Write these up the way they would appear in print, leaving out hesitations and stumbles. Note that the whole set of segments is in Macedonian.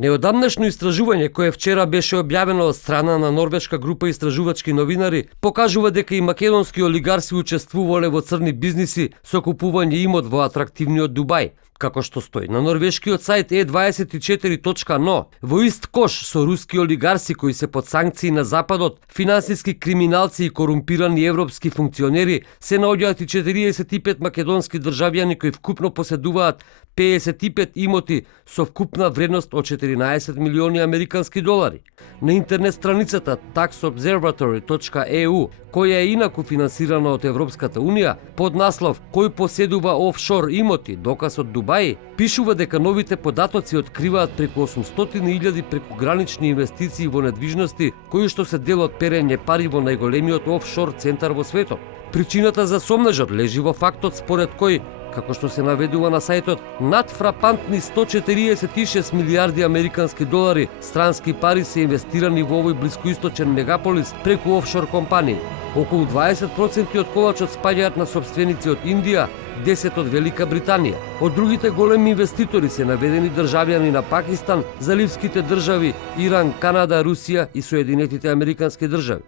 Неодамнешно истражување кое вчера беше објавено од страна на норвешка група истражувачки новинари покажува дека и македонски олигарси учествувале во црни бизниси со купување имот во атрактивниот Дубај. Како што стои на норвешкиот сајт e24.no, во ист кош со руски олигарси кои се под санкции на Западот, финансиски криминалци и корумпирани европски функционери, се наоѓаат и 45 македонски државјани кои вкупно поседуваат 55 имоти со вкупна вредност од 14 милиони американски долари. На интернет страницата taxobservatory.eu, која е инаку финансирана од Европската Унија, под наслов "Кој поседува офшор имоти, доказ од Дубај", пишува дека новите податоци откриваат преку 800.000 прекугранични инвестиции во недвижности, кои што се дел од перење пари во најголемиот офшор центар во светот. Причината за сомнежот лежи во фактот според кој, како што се наведува на сајтот, над фрапантни 146 милиарди американски долари странски пари се инвестирани во овој блискоисточен мегаполис преку офшор компании. Околу 20% од колачот спаѓаат на собственици од Индија, 10 од Велика Британија. Од другите големи инвеститори се наведени државјани на Пакистан, заливските држави, Иран, Канада, Русија и Соединетите американски држави.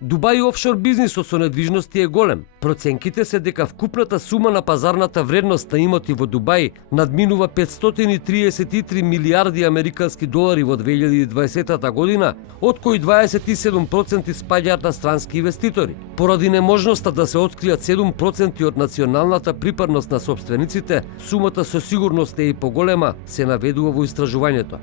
Дубај офшор бизнисот со недвижности е голем. Проценките се дека вкупната сума на пазарната вредност на имоти во Дубај надминува 533 милиарди американски долари во 2020 година, од кои 27% спаѓаат на странски инвеститори. Поради неможноста да се откријат 7% од националната припадност на собствениците, сумата со сигурност е и поголема, се наведува во истражувањето.